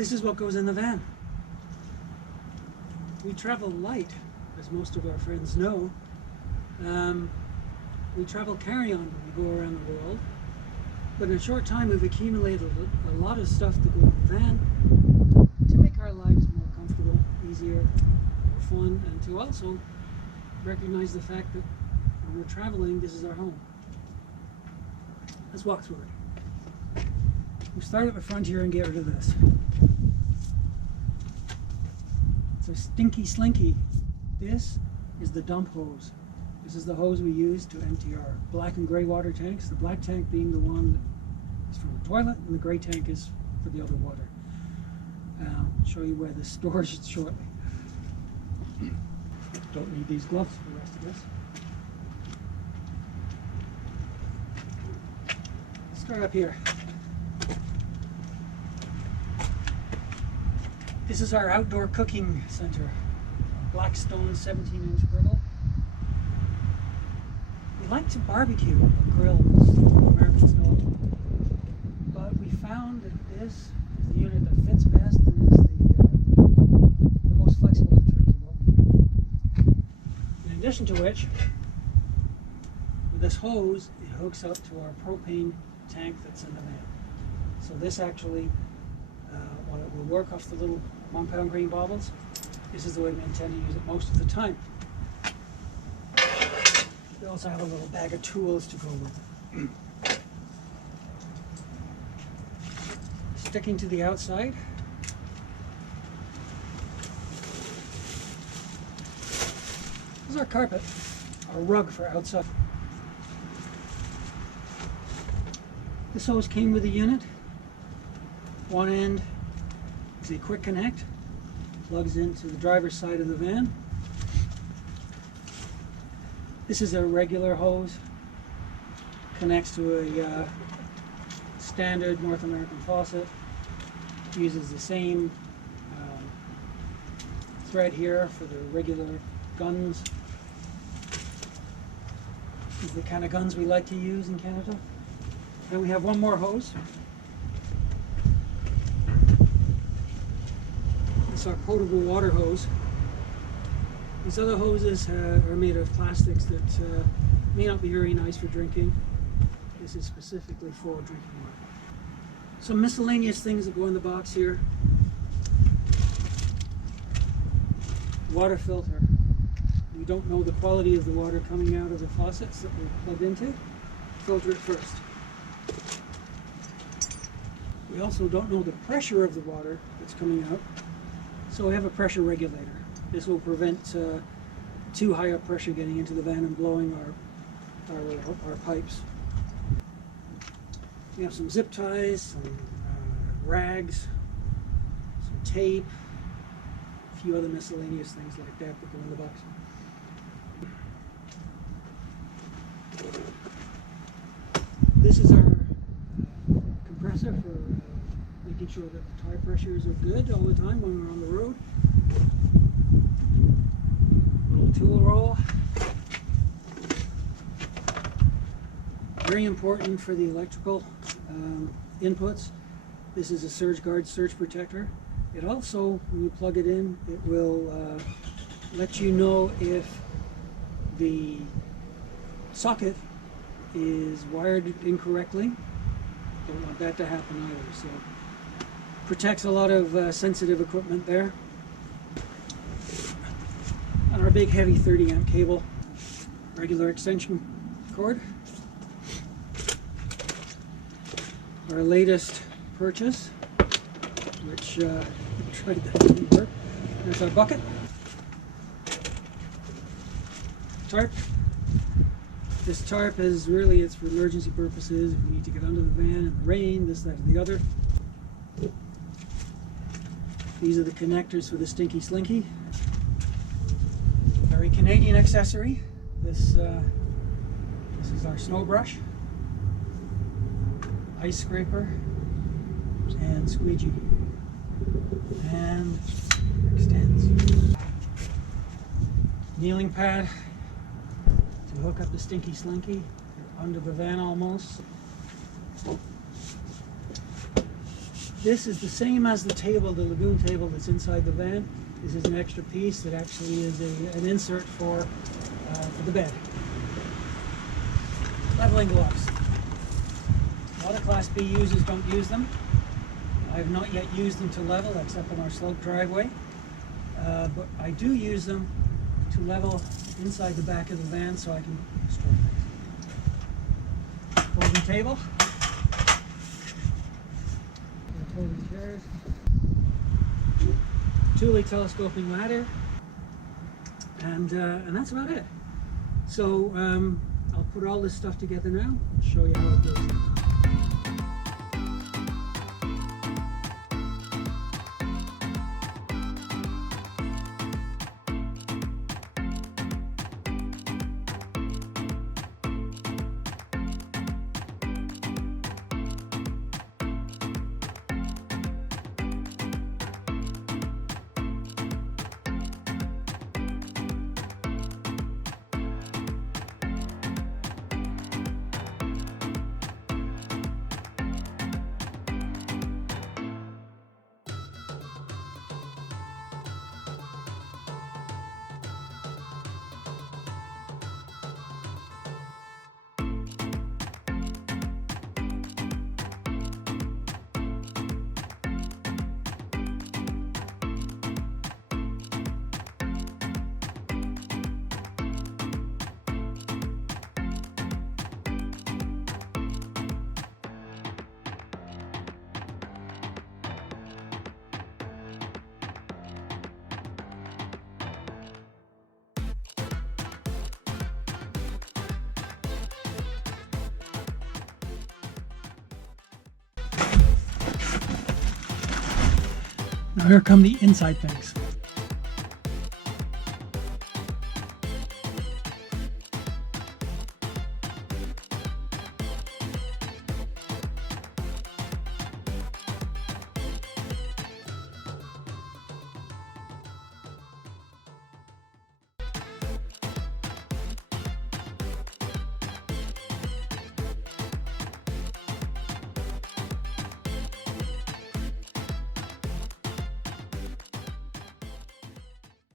This is what goes in the van. We travel light, as most of our friends know. We travel carry-on when we go around the world. But in a short time we've accumulated a lot of stuff to go in the van to make our lives more comfortable, easier, more fun, and to also recognize the fact that when we're traveling, this is our home. Let's walk through it. We'll start at the front here and get rid of this. It's a stinky slinky. This is the dump hose. This is the hose we use to empty our black and grey water tanks. The black tank being the one that is from the toilet, and the grey tank is for the other water. I'll show you where this stores it shortly. Don't need these gloves for the rest of this. Start up here. This is our outdoor cooking center. Black stone 17-inch griddle. We like to barbecue or grill, as Americans know. But we found that this is the unit that fits best and is the most flexible in terms of opening. In addition to which, with this hose, it hooks up to our propane tank that's in the van. So this actually, while it will work off the little 1 pound green baubles, this is the way we intend to use it most of the time. We also have a little bag of tools to go with it. Sticking to the outside, this is our carpet, our rug for outside. This hose came with a unit. One end is a quick connect, plugs into the driver's side of the van. This is a regular hose, connects to a standard North American faucet, uses the same thread here for the regular guns. These are the kind of guns we like to use in Canada. And we have one more hose. It's our potable water hose. These other hoses are made of plastics that may not be very nice for drinking. This is specifically for drinking water. Some miscellaneous things that go in the box here. Water filter. We don't know the quality of the water coming out of the faucets that we're plugged into. Filter it first. We also don't know the pressure of the water that's coming out, so we have a pressure regulator. This will prevent too high a pressure getting into the van and blowing our pipes. We have some zip ties, some rags, some tape, a few other miscellaneous things like that that go in the box. This is our compressor for making sure that the tire pressures are good all the time when we're on the road. Little tool roll. Very important for the electrical inputs. This is a surge guard surge protector. It also, when you plug it in, it will let you know if the socket is wired incorrectly. Don't want that to happen either. So protects a lot of sensitive equipment there. And our big heavy 30 amp cable, regular extension cord. Our latest purchase, which tried that didn't work. There's our bucket. Tarp. This tarp is really, it's for emergency purposes. If we need to get under the van in the rain, this, that, or the other. These are the connectors for the Stinky Slinky. Very Canadian accessory. This is our snow brush, ice scraper, and squeegee. And extends. Kneeling pad to hook up the Stinky Slinky. You're under the van almost. This is the same as the table, the lagoon table that's inside the van. This is an extra piece that actually is an insert for the bed. Leveling gloves. A lot of Class B users don't use them. I have not yet used them to level, except on our sloped driveway. But I do use them to level inside the back of the van so I can store things. Folding table. Folding chairs. Thule telescoping ladder. And that's about it. So I'll put all this stuff together now, show you how it goes. Now here come the inside things.